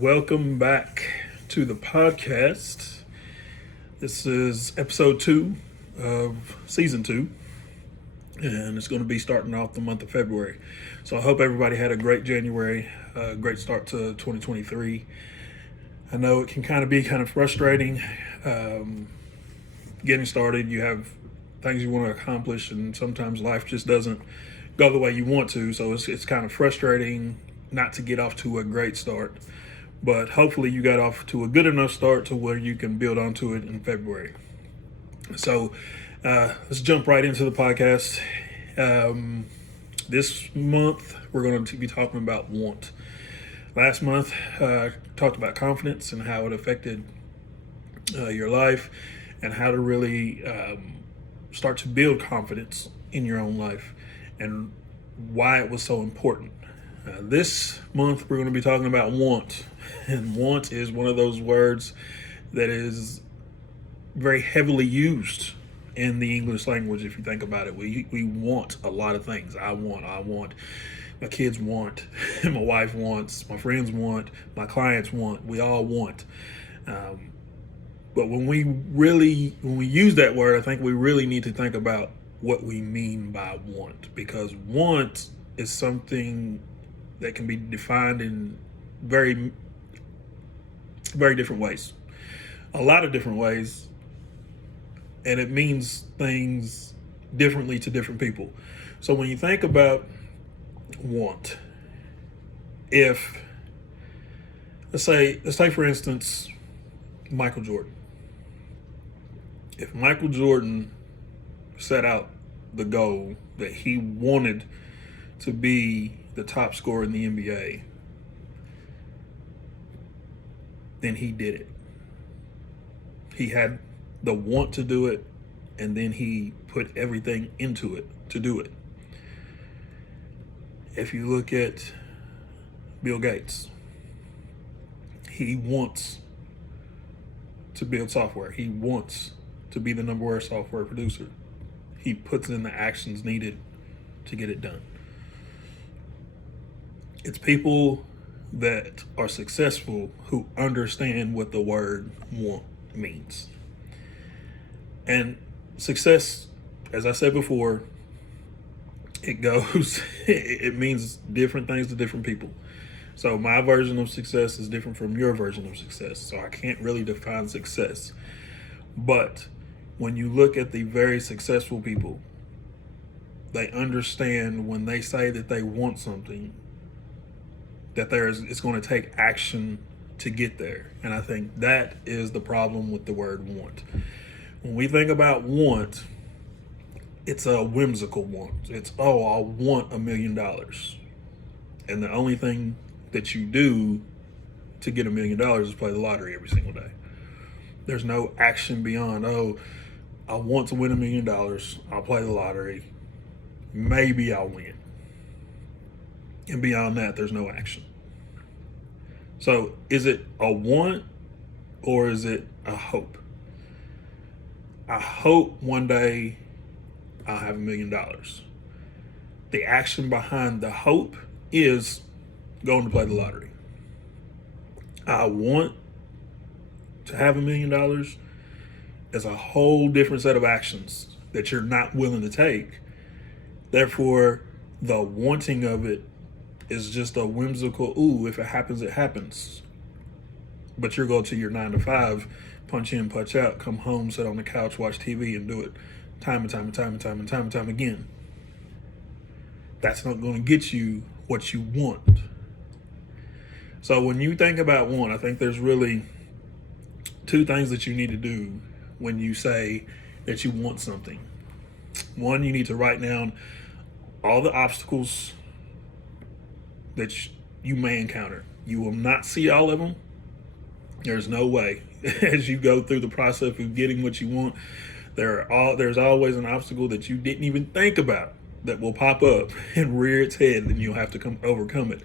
Welcome back to the podcast. This is episode 2 of season 2, and it's going to be starting off the month of February. So I hope everybody had a great January, a great start to 2023. I know it can be frustrating getting started. You have things you want to accomplish, and sometimes life just doesn't go the way you want to. So it's kind of frustrating not to get off to a great start. But hopefully you got off to a good enough start to where you can build onto it in February. So let's jump right into the podcast. This month, we're going to be talking about want. Last month, talked about confidence and how it affected your life and how to really start to build confidence in your own life and why it was so important. This month, we're going to be talking about want. And want is one of those words that is very heavily used in the English language. If you think about it, we want a lot of things. I want, my kids want, my wife wants, my friends want, my clients want, we all want. But when we use that word, I think we really need to think about what we mean by want, because want is something that can be defined in very, very different ways, a lot of different ways, and it means things differently to different people. So when you think about want, if let's take for instance Michael Jordan. If Michael Jordan set out the goal that he wanted to be the top scorer in the NBA, then he did it. He had the want to do it, and then he put everything into it to do it. If you look at Bill Gates, he wants to build software. He wants to be the number one software producer. He puts in the actions needed to get it done. It's people that are successful who understand what the word want means. And success, as I said before, it means different things to different people. So my version of success is different from your version of success. So I can't really define success. But when you look at the very successful people, they understand when they say that they want something, that it's going to take action to get there. And I think that is the problem with the word want. When we think about want, it's a whimsical want. It's, I want $1 million. And the only thing that you do to get $1 million is play the lottery every single day. There's no action beyond, I want to win $1 million. I'll play the lottery. Maybe I'll win. And beyond that, there's no action. So is it a want or is it a hope? I hope one day I'll have $1 million. The action behind the hope is going to play the lottery. I want to have $1 million is a whole different set of actions that you're not willing to take. Therefore, the wanting of it is just a whimsical, if it happens, it happens. But you're going to your 9 to 5, punch in, punch out, come home, sit on the couch, watch TV, and do it time and time again. That's not going to get you what you want. So when you think about want, I think there's really 2 things that you need to do when you say that you want something. One, you need to write down all the obstacles that you may encounter. You will not see all of them. There's no way. As you go through the process of getting what you want, there's always an obstacle that you didn't even think about that will pop up and rear its head, and you'll have to overcome it.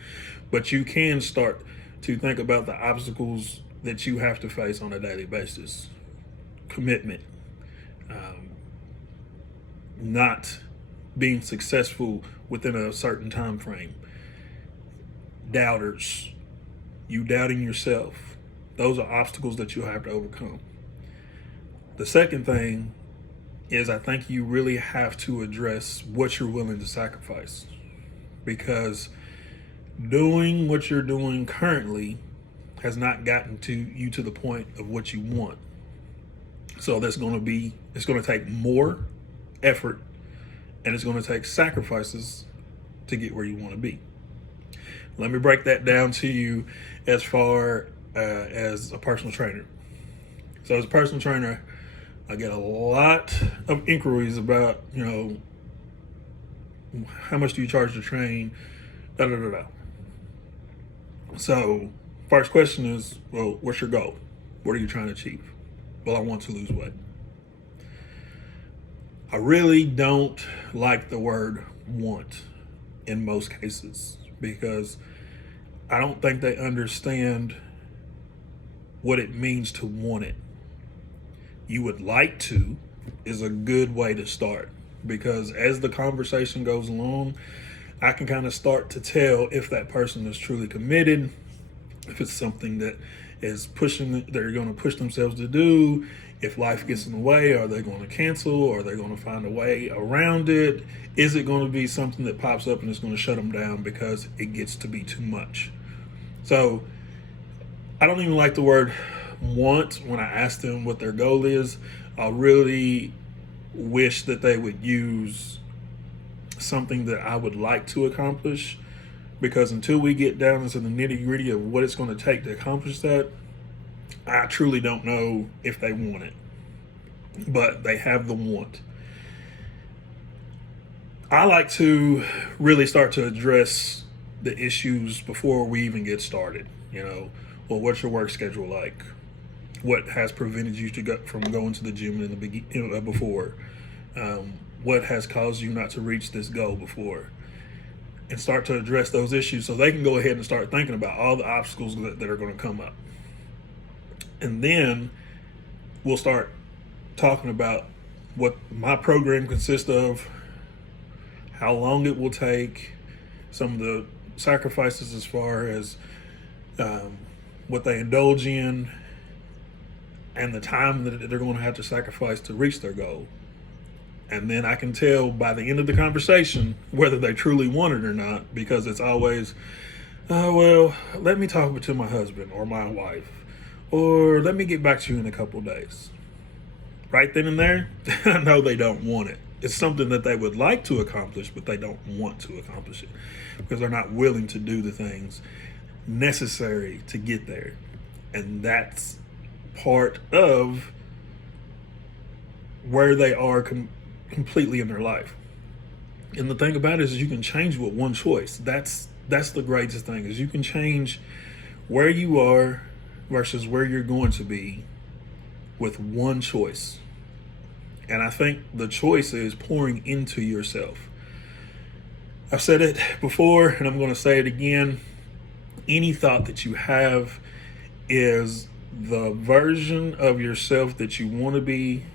But you can start to think about the obstacles that you have to face on a daily basis. Commitment, not being successful within a certain time frame, doubters, you doubting yourself. Those are obstacles that you'll have to overcome. The second thing is I think you really have to address what you're willing to sacrifice, because doing what you're doing currently has not gotten to you to the point of what you want. So it's going to take more effort, and it's going to take sacrifices to get where you want to be. Let me break that down to you as far as a personal trainer. So as a personal trainer, I get a lot of inquiries about, how much do you charge to train? Da da da da. So, first question is, well, what's your goal? What are you trying to achieve? Well, I want to lose weight. I really don't like the word want in most cases, because I don't think they understand what it means to want it. You would like to is a good way to start, because as the conversation goes along, I can kind of start to tell if that person is truly committed, if it's something that is they're going to push themselves to do. If life gets in the way, are they going to cancel? Or are they going to find a way around it? Is it going to be something that pops up and is going to shut them down because it gets to be too much? So I don't even like the word want when I ask them what their goal is. I really wish that they would use something that I would like to accomplish, because until we get down into the nitty-gritty of what it's going to take to accomplish that, I truly don't know if they want it. But they have the want. I like to really start to address the issues before we even get started. Well, what's your work schedule like? What has prevented you from going to the gym in the beginning before? What has caused you not to reach this goal before? And start to address those issues so they can go ahead and start thinking about all the obstacles that are going to come up. And then we'll start talking about what my program consists of, how long it will take, some of the sacrifices as far as what they indulge in, and the time that they're going to have to sacrifice to reach their goal. And then I can tell by the end of the conversation whether they truly want it or not, because it's always, well, let me talk to my husband or my wife, or let me get back to you in a couple of days. Right then and there, I know they don't want it. It's something that they would like to accomplish, but they don't want to accomplish it because they're not willing to do the things necessary to get there. And that's part of where they are completely in their life. And the thing about it is you can change with one choice. That's the greatest thing, is you can change where you are versus where you're going to be with one choice. And I think the choice is pouring into yourself. I've said it before and I'm going to say it again. Any thought that you have is the version of yourself that you want to be,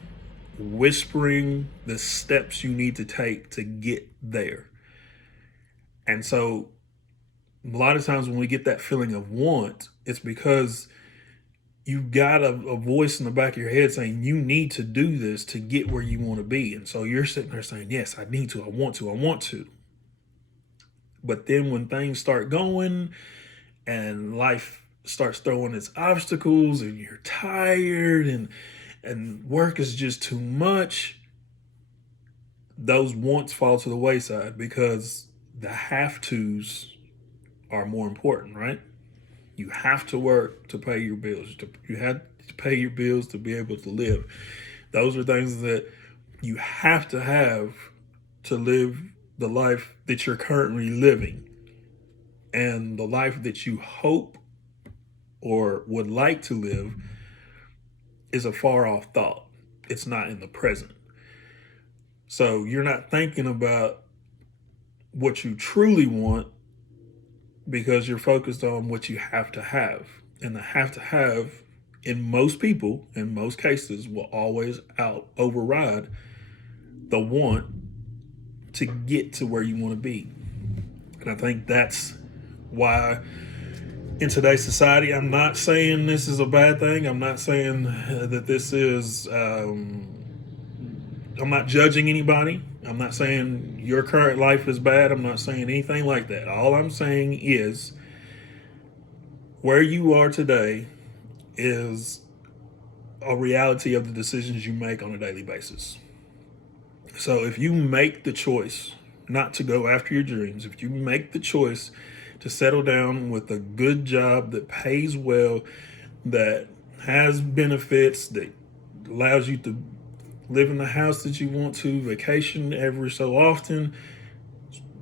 whispering the steps you need to take to get there. And so a lot of times when we get that feeling of want, it's because you've got a voice in the back of your head saying you need to do this to get where you want to be. And so you're sitting there saying, yes, I need to, I want to. But then when things start going and life starts throwing its obstacles and you're tired and work is just too much, those wants fall to the wayside because the have-tos are more important, right? You have to work to pay your bills. You have to pay your bills to be able to live. Those are things that you have to live the life that you're currently living. And the life that you hope or would like to live is a far off thought. It's not in the present. So you're not thinking about what you truly want because you're focused on what you have to have. And the have to have, in most people, in most cases, will always override the want to get to where you want to be. And I think that's why in today's society. I'm not saying this is a bad thing. I'm not saying that this is, I'm not judging anybody. I'm not saying your current life is bad. I'm not saying anything like that. All I'm saying is where you are today is a reality of the decisions you make on a daily basis. So if you make the choice not to go after your dreams, if you make the choice to settle down with a good job that pays well, that has benefits, that allows you to live in the house that you want to, vacation every so often,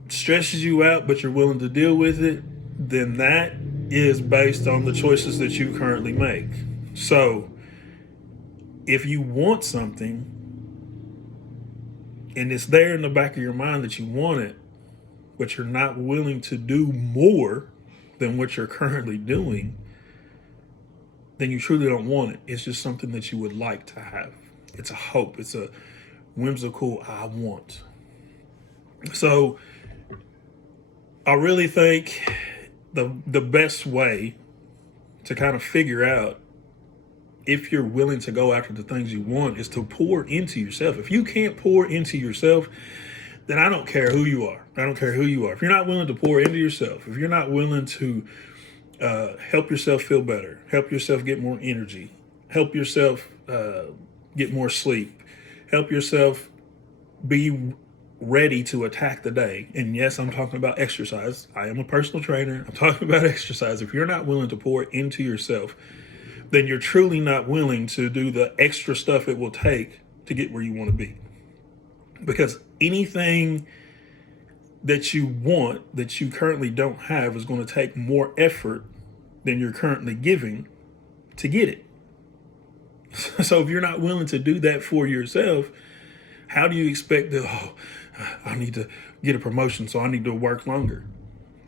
stresses you out, but you're willing to deal with it, then that is based on the choices that you currently make. So if you want something and it's there in the back of your mind that you want it, but you're not willing to do more than what you're currently doing, then you truly don't want it. It's just something that you would like to have. It's a hope. It's a whimsical I want. So I really think the best way to kind of figure out if you're willing to go after the things you want is to pour into yourself. If you can't pour into yourself, then I don't care who you are. I don't care who you are. If you're not willing to pour into yourself, if you're not willing to help yourself feel better, help yourself get more energy, help yourself get more sleep, help yourself be ready to attack the day. And yes, I'm talking about exercise. I am a personal trainer. I'm talking about exercise. If you're not willing to pour into yourself, then you're truly not willing to do the extra stuff it will take to get where you want to be. Because anything that you want that you currently don't have is going to take more effort than you're currently giving to get it. So if you're not willing to do that for yourself, how do you expect that, I need to get a promotion, so I need to work longer?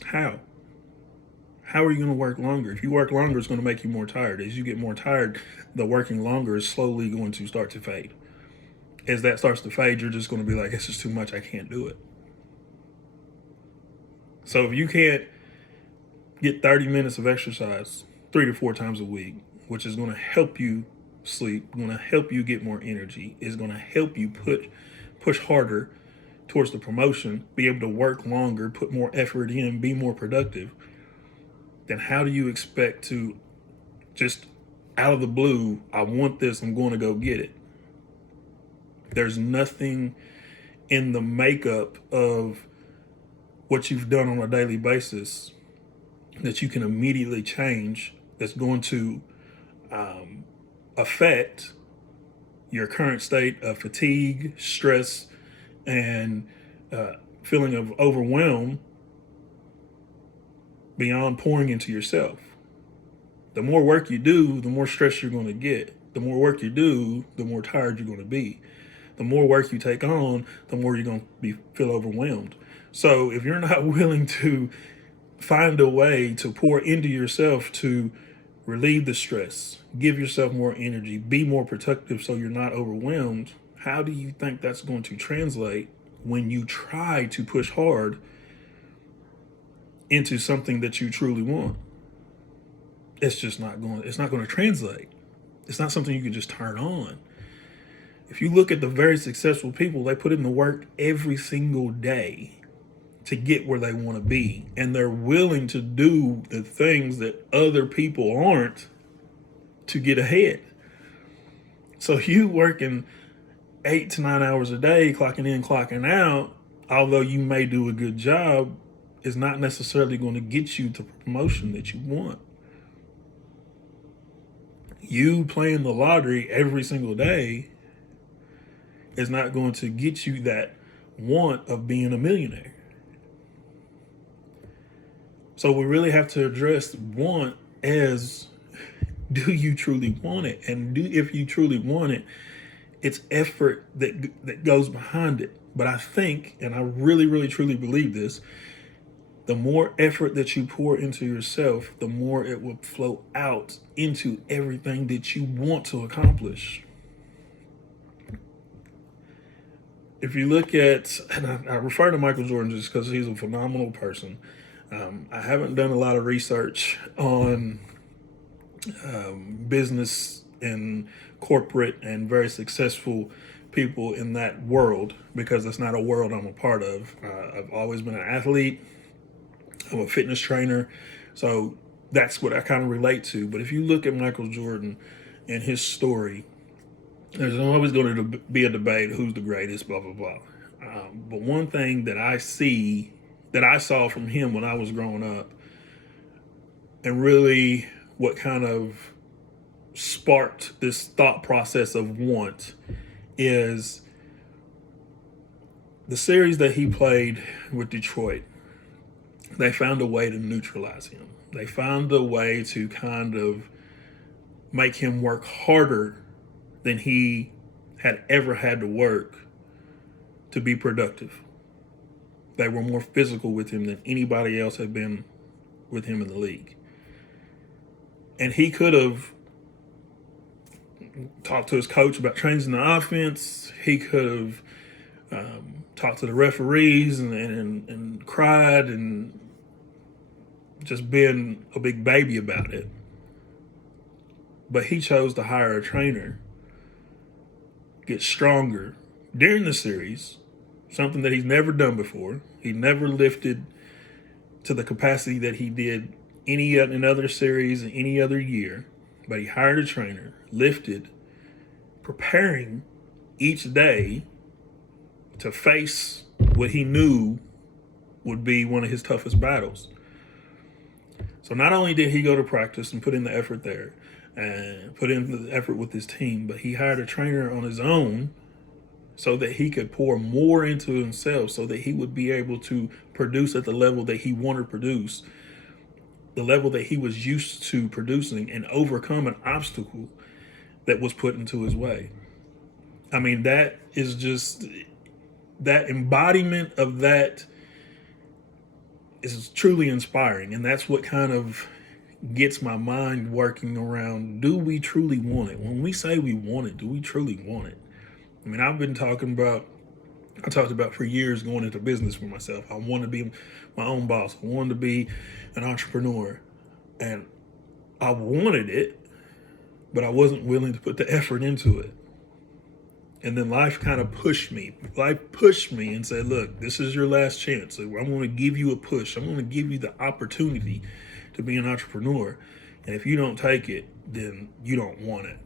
How? How are you going to work longer? If you work longer, it's going to make you more tired. As you get more tired, the working longer is slowly going to start to fade. As that starts to fade, you're just going to be like, it's just too much. I can't do it. So if you can't get 30 minutes of exercise 3 to 4 times a week, which is going to help you sleep, going to help you get more energy, is going to help you push harder towards the promotion, be able to work longer, put more effort in, be more productive, then how do you expect to just out of the blue, I want this, I'm going to go get it? There's nothing in the makeup of what you've done on a daily basis that you can immediately change that's going to affect your current state of fatigue, stress, and feeling of overwhelm beyond pouring into yourself. The more work you do, the more stress you're going to get. The more work you do, the more tired you're going to be. The more work you take on, the more you're going to feel overwhelmed. So if you're not willing to find a way to pour into yourself to relieve the stress, give yourself more energy, be more productive so you're not overwhelmed, how do you think that's going to translate when you try to push hard into something that you truly want? It's not going to translate. It's not something you can just turn on. If you look at the very successful people, they put in the work every single day to get where they want to be. And they're willing to do the things that other people aren't to get ahead. So you working 8 to 9 hours a day, clocking in, clocking out, although you may do a good job, is not necessarily going to get you the promotion that you want. You playing the lottery every single day is not going to get you that want of being a millionaire. So we really have to address want as, do you truly want it? And if you truly want it, it's effort that goes behind it. But I think, and I really, really, truly believe this, the more effort that you pour into yourself, the more it will flow out into everything that you want to accomplish. If you look at, and I refer to Michael Jordan just because he's a phenomenal person. I haven't done a lot of research on business and corporate and very successful people in that world because it's not a world I'm a part of. I've always been an athlete. I'm a fitness trainer. So that's what I kind of relate to. But if you look at Michael Jordan and his story, there's always going to be a debate who's the greatest, blah, blah, blah. But one thing that I saw from him when I was growing up, and really what kind of sparked this thought process of want, is the series that he played with Detroit. They found a way to neutralize him. They found a way to kind of make him work harder than he had ever had to work to be productive. They were more physical with him than anybody else had been with him in the league. And he could have talked to his coach about changing the offense. He could have talked to the referees and cried and just been a big baby about it. But he chose to hire a trainer, get stronger during the series, something that he's never done before. He never lifted to the capacity that he did in other series and any other year. But he hired a trainer, lifted, preparing each day to face what he knew would be one of his toughest battles. So not only did he go to practice and put in the effort there and put in the effort with his team, but he hired a trainer on his own so that he could pour more into himself, so that he would be able to produce at the level that he wanted to produce, the level that he was used to producing, and overcome an obstacle that was put into his way. I mean, that is just, that embodiment of that is truly inspiring. And that's what kind of gets my mind working around, do we truly want it? When we say we want it, do we truly want it? I mean, I talked about for years going into business for myself. I wanted to be my own boss. I wanted to be an entrepreneur. And I wanted it, but I wasn't willing to put the effort into it. And then life kind of pushed me. Life pushed me and said, look, this is your last chance. I'm going to give you a push. I'm going to give you the opportunity to be an entrepreneur. And if you don't take it, then you don't want it.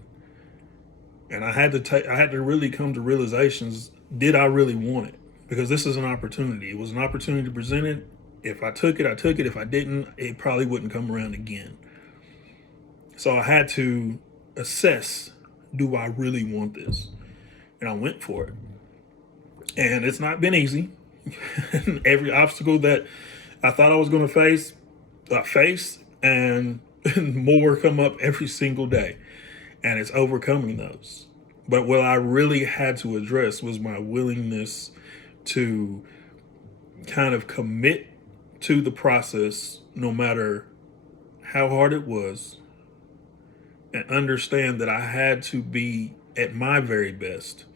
And I had to really come to realizations. Did I really want it? Because this is an opportunity. It was an opportunity to present it. If I took it, I took it. If I didn't, it probably wouldn't come around again. So I had to assess, do I really want this? And I went for it. And it's not been easy. Every obstacle that I thought I was going to face, I faced, and more come up every single day. And it's overcoming those. But what I really had to address was my willingness to kind of commit to the process, no matter how hard it was, and understand that I had to be at my very best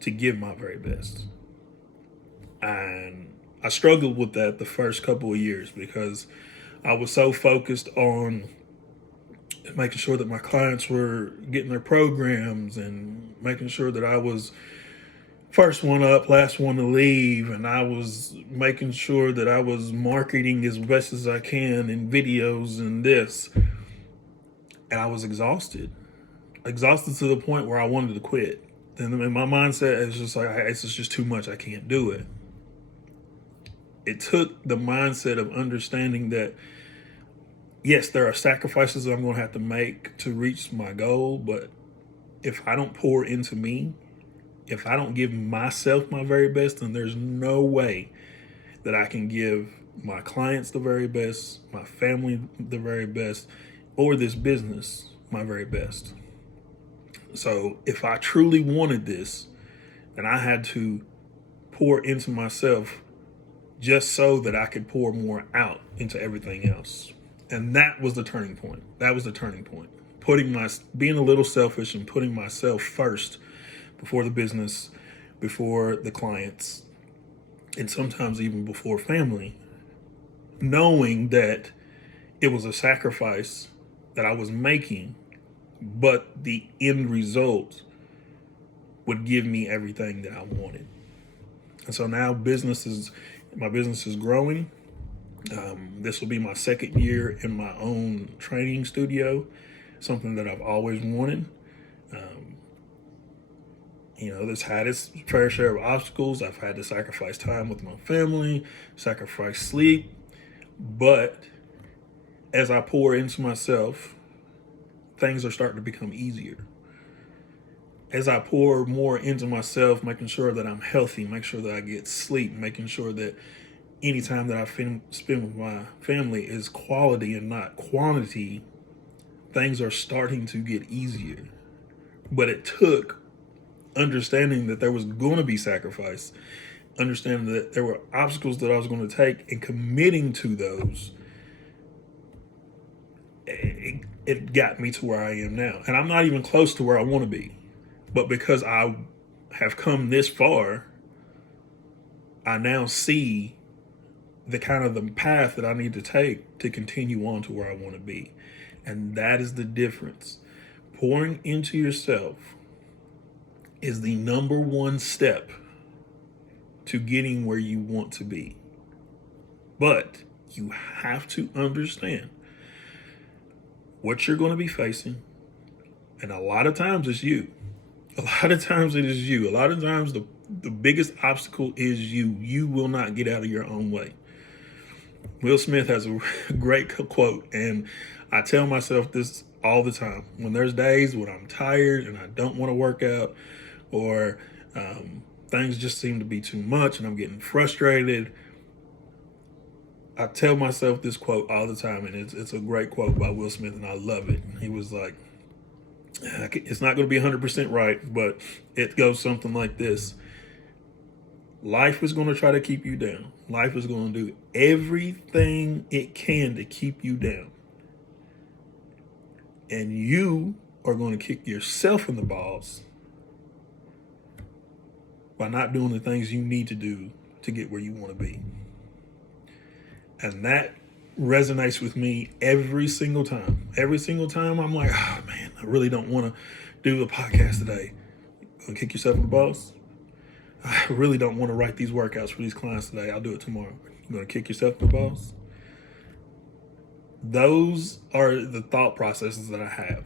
to give my very best. And I struggled with that the first couple of years because I was so focused on making sure that my clients were getting their programs and making sure that I was first one up, last one to leave. And I was making sure that I was marketing as best as I can in videos and this. And I was exhausted to the point where I wanted to quit. And my mindset is just like, it's just too much. I can't do it. It took the mindset of understanding that, yes, there are sacrifices that I'm going to have to make to reach my goal. But if I don't pour into me, if I don't give myself my very best, then there's no way that I can give my clients the very best, my family the very best, or this business my very best. So if I truly wanted this, then I had to pour into myself just so that I could pour more out into everything else. And that was the turning point. Being a little selfish and putting myself first before the business, before the clients, and sometimes even before family, knowing that it was a sacrifice that I was making, but the end result would give me everything that I wanted. And so now my business is growing. This will be my second year in my own training studio, something that I've always wanted. This had its fair share of obstacles. I've had to sacrifice time with my family, sacrifice sleep. But as I pour into myself, things are starting to become easier. As I pour more into myself, making sure that I'm healthy, make sure that I get sleep, making sure that any time that I spend with my family is quality and not quantity, things are starting to get easier. But it took understanding that there was going to be sacrifice, understanding that there were obstacles that I was going to take, and committing to those. It got me to where I am now. And I'm not even close to where I want to be. But because I have come this far, I now see the path that I need to take to continue on to where I want to be. And that is the difference. Pouring into yourself is the number one step to getting where you want to be. But you have to understand what you're going to be facing. And a lot of times it's you. A lot of times it is you. A lot of times the biggest obstacle is you. You will not get out of your own way. Will Smith has a great quote, and I tell myself this all the time. When there's days when I'm tired and I don't want to work out, or things just seem to be too much and I'm getting frustrated, I tell myself this quote all the time, and it's a great quote by Will Smith, and I love it. He was like, it's not going to be 100% right, but it goes something like this. Life is going to try to keep you down. Life is going to do everything it can to keep you down. And you are going to kick yourself in the balls by not doing the things you need to do to get where you want to be. And that resonates with me every single time. Every single time I'm like, oh man, I really don't want to do the podcast today. Gonna kick yourself in the balls? I really don't want to write these workouts for these clients today. I'll do it tomorrow. You're gonna kick yourself in the balls? Those are the thought processes that I have.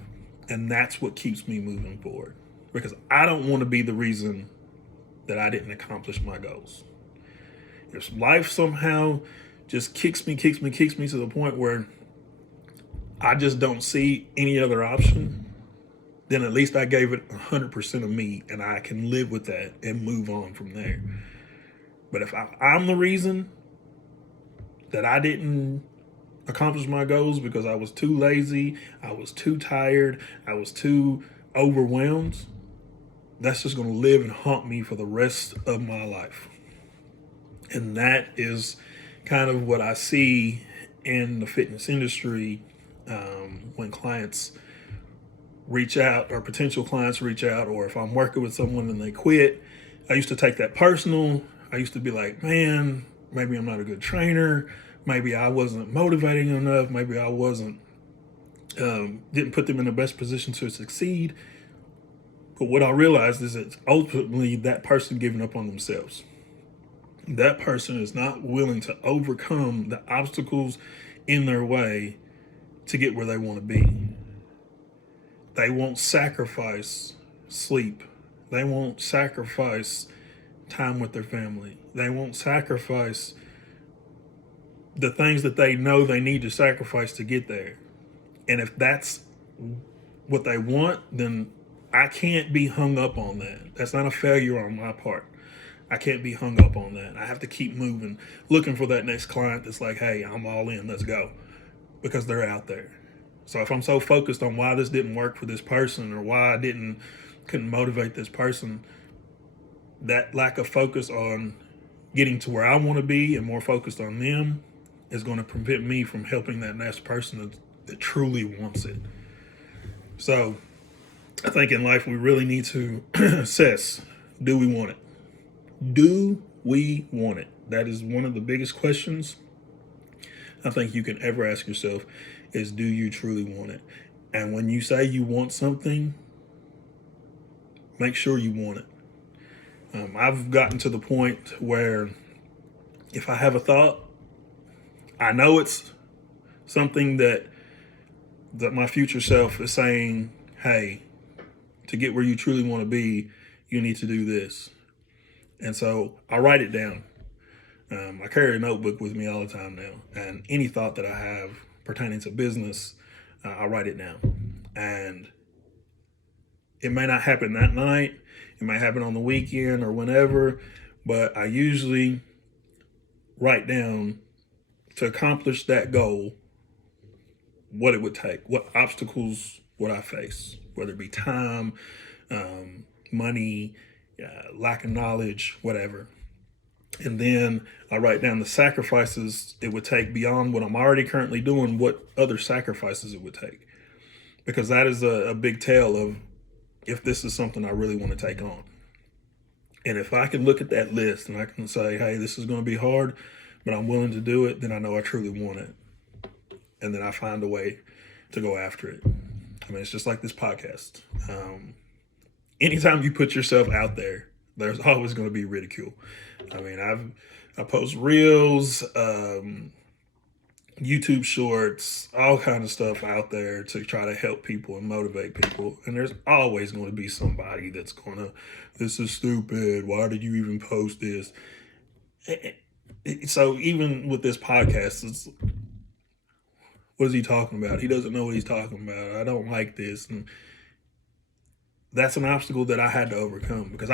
And that's what keeps me moving forward. Because I don't want to be the reason that I didn't accomplish my goals. If life somehow just kicks me to the point where I just don't see any other option, then at least I gave it 100% of me, and I can live with that and move on from there. But if I'm the reason that I didn't accomplish my goals because I was too lazy, I was too tired, I was too overwhelmed, that's just going to live and haunt me for the rest of my life. And that is kind of what I see in the fitness industry when clients reach out, or potential clients reach out, or if I'm working with someone and they quit. I used to take that personal. I used to be like, man, maybe I'm not a good trainer. Maybe I wasn't motivating enough. Maybe I wasn't, didn't put them in the best position to succeed. But what I realized is that ultimately that person giving up on themselves. That person is not willing to overcome the obstacles in their way to get where they want to be. They won't sacrifice sleep. They won't sacrifice time with their family. They won't sacrifice the things that they know they need to sacrifice to get there. And if that's what they want, then I can't be hung up on that. That's not a failure on my part. I can't be hung up on that. I have to keep moving, looking for that next client that's like, hey, I'm all in, let's go. Because they're out there. So if I'm so focused on why this didn't work for this person, or why I couldn't motivate this person, that lack of focus on getting to where I want to be and more focused on them is going to prevent me from helping that next person that truly wants it. So I think in life we really need to assess, do we want it? Do we want it? That is one of the biggest questions I think you can ever ask yourself is, do you truly want it? And when you say you want something, make sure you want it. I've gotten to the point where if I have a thought, I know it's something that my future self is saying, hey, to get where you truly want to be, you need to do this. And so I write it down. I carry a notebook with me all the time now. And any thought that I have pertaining to business, I write it down. And it may not happen that night. It might happen on the weekend or whenever. But I usually write down to accomplish that goal, what it would take, what obstacles would I face, whether it be time, money, lack of knowledge, whatever. And then I write down the sacrifices it would take beyond what I'm already currently doing, what other sacrifices it would take. Because that is a big tell of if this is something I really want to take on. And if I can look at that list and I can say, hey, this is going to be hard, but I'm willing to do it, then I know I truly want it. And then I find a way to go after it. I mean, it's just like this podcast. Anytime you put yourself out there, there's always going to be ridicule. I mean, I post reels, YouTube shorts, all kind of stuff out there to try to help people and motivate people. And there's always going to be somebody that's going to, this is stupid. Why did you even post this? So even with this podcast, it's, what is he talking about? He doesn't know what he's talking about. I don't like this. And that's an obstacle that I had to overcome because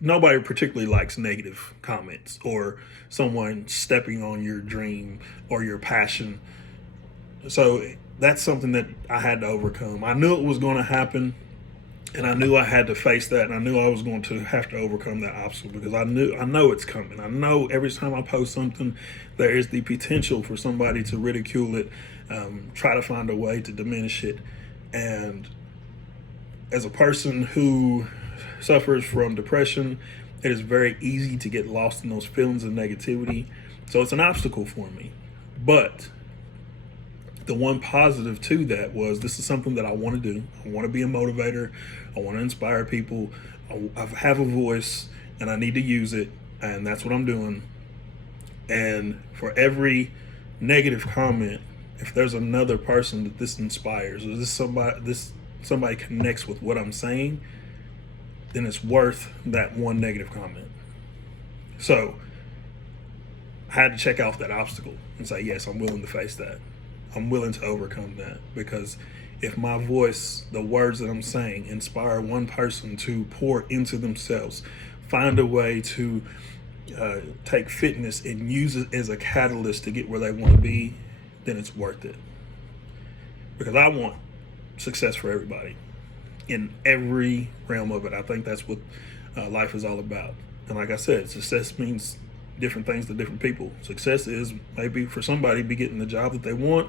nobody particularly likes negative comments or someone stepping on your dream or your passion. So that's something that I had to overcome. I knew it was going to happen and I knew I had to face that, and I knew I was going to have to overcome that obstacle because I know it's coming. I know every time I post something, there is the potential for somebody to ridicule it, try to find a way to diminish it. And as a person who suffers from depression, it is very easy to get lost in those feelings of negativity. So it's an obstacle for me. But the one positive to that was this is something that I want to do. I want to be a motivator. I want to inspire people. I have a voice and I need to use it. And that's what I'm doing. And for every negative comment, if there's another person that this inspires, or somebody connects with what I'm saying, then it's worth that one negative comment. So I had to check off that obstacle and say, yes, I'm willing to face that. I'm willing to overcome that, because if my voice, the words that I'm saying, inspire one person to pour into themselves, find a way to take fitness and use it as a catalyst to get where they want to be, then it's worth it. Because I want success for everybody in every realm of it. I think that's what life is all about. And like I said, success means different things to different people. Success is maybe for somebody be getting the job that they want,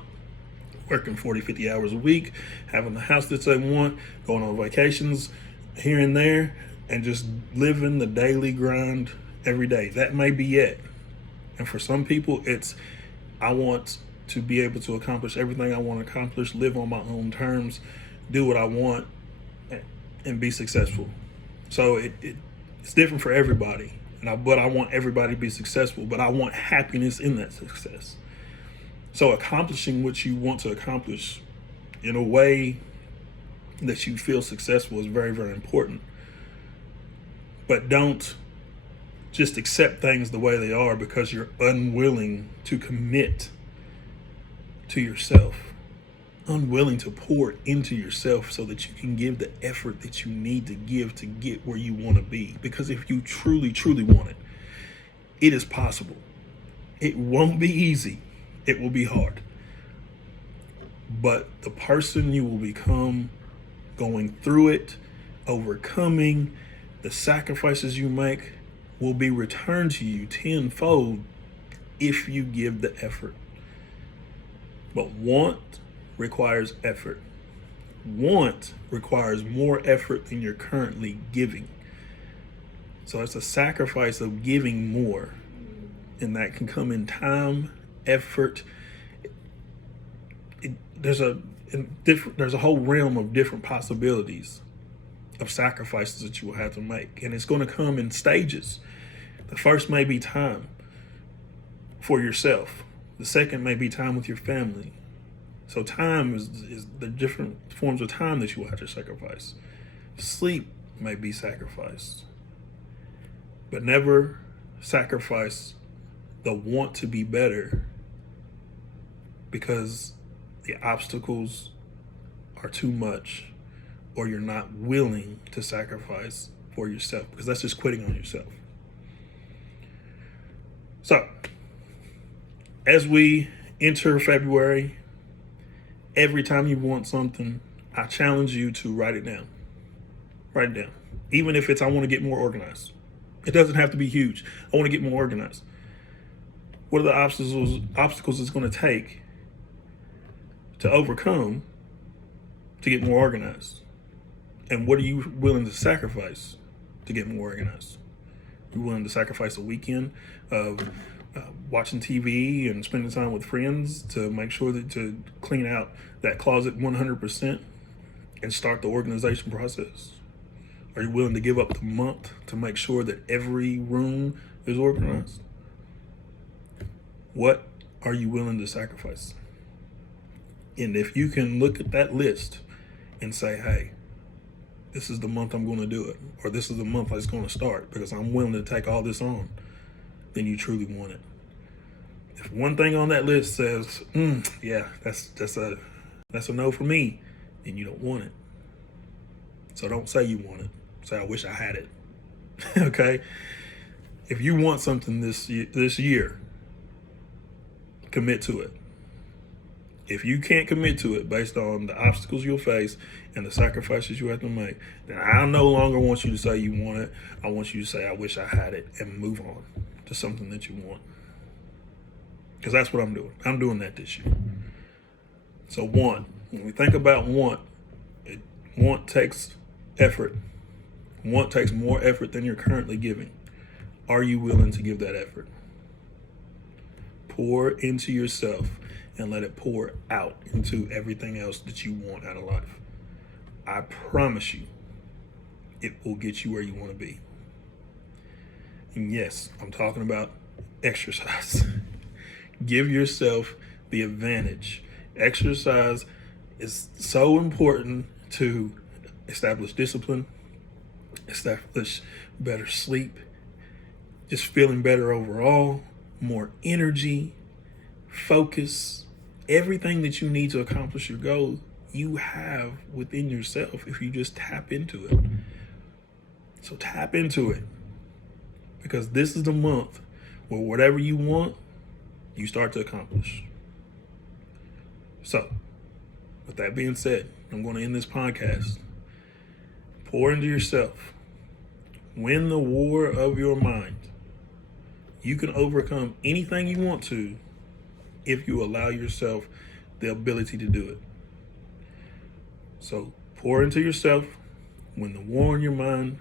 working 40, 50 hours a week, having the house that they want, going on vacations here and there, and just living the daily grind every day. That may be it. And for some people, it's, I want to be able to accomplish everything I want to accomplish, live on my own terms, do what I want, and be successful. So it's different for everybody. But I want everybody to be successful, but I want happiness in that success. So accomplishing what you want to accomplish in a way that you feel successful is very, very important. But don't just accept things the way they are because you're unwilling to commit to yourself, unwilling to pour into yourself so that you can give the effort that you need to give to get where you want to be. Because if you truly, truly want it, it is possible. It won't be easy. It will be hard. But the person you will become going through it, overcoming the sacrifices you make, will be returned to you tenfold if you give the effort. But want requires effort. Want requires more effort than you're currently giving. So it's a sacrifice of giving more and that can come in time, effort. There's a whole realm of different possibilities of sacrifices that you will have to make, and it's going to come in stages. The first may be time for yourself. The second may be time with your family. So time is the different forms of time that you will have to sacrifice. Sleep may be sacrificed, but never sacrifice the want to be better because the obstacles are too much, or you're not willing to sacrifice for yourself, because that's just quitting on yourself. So, as we enter February, every time you want something, I challenge you to write it down. Write it down. Even if it's, I want to get more organized. It doesn't have to be huge. I want to get more organized. What are the obstacles it's going to take to overcome to get more organized? And what are you willing to sacrifice to get more organized? You're willing to sacrifice a weekend of watching TV and spending time with friends to make sure that to clean out that closet 100% and start the organization process? Are you willing to give up the month to make sure that every room is organized? What are you willing to sacrifice? And if you can look at that list and say, hey, this is the month I'm going to do it, or this is the month it's going to start because I'm willing to take all this on, then you truly want it. If one thing on that list says, yeah, that's a no for me, then you don't want it. So don't say you want it. Say, I wish I had it. Okay? If you want something this year, commit to it. If you can't commit to it based on the obstacles you'll face and the sacrifices you have to make, then I no longer want you to say you want it. I want you to say, I wish I had it, and move on to something that you want. Because that's what I'm doing. I'm doing that this year. So want, when we think about want takes effort. Want takes more effort than you're currently giving. Are you willing to give that effort? Pour into yourself and let it pour out into everything else that you want out of life. I promise you, it will get you where you want to be. And yes, I'm talking about exercise. Give yourself the advantage. Exercise is so important to establish discipline, establish better sleep, just feeling better overall, more energy, focus. Everything that you need to accomplish your goal, you have within yourself if you just tap into it. So tap into it, because this is the month where whatever you want, you start to accomplish. So, with that being said, I'm going to end this podcast. Pour into yourself. Win the war of your mind. You can overcome anything you want to if you allow yourself the ability to do it. So pour into yourself, win the war in your mind,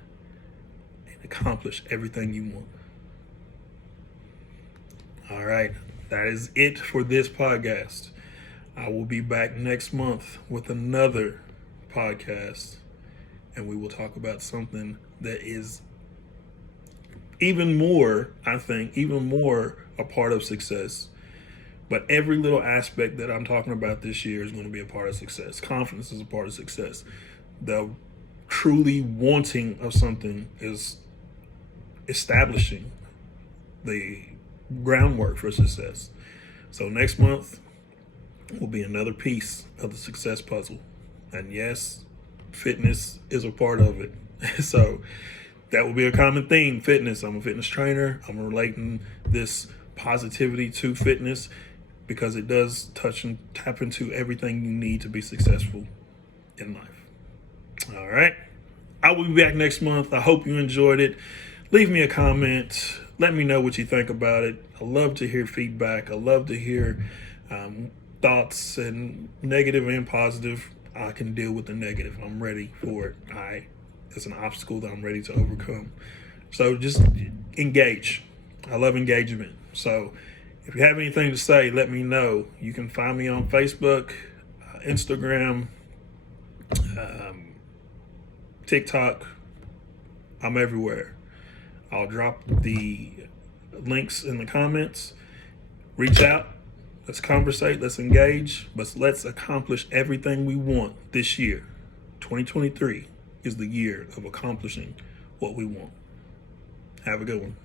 and accomplish everything you want. All right, that is it for this podcast. I will be back next month with another podcast, and we will talk about something that is even more a part of success. But every little aspect that I'm talking about this year is going to be a part of success. Confidence is a part of success. The truly wanting of something is establishing the groundwork for success. So next month will be another piece of the success puzzle. And yes, fitness is a part of it. So that will be a common theme, fitness. I'm a fitness trainer. I'm relating this positivity to fitness because it does touch and tap into everything you need to be successful in life. All right. I will be back next month. I hope you enjoyed it. Leave me a comment. Let me know what you think about it. I love to hear feedback. I love to hear thoughts, and negative and positive. I can deal with the negative. I'm ready for it. It's an obstacle that I'm ready to overcome. So just engage. I love engagement. So if you have anything to say, let me know. You can find me on Facebook, Instagram, TikTok. I'm everywhere. I'll drop the links in the comments. Reach out. Let's conversate. Let's engage. But let's accomplish everything we want this year. 2023 is the year of accomplishing what we want. Have a good one.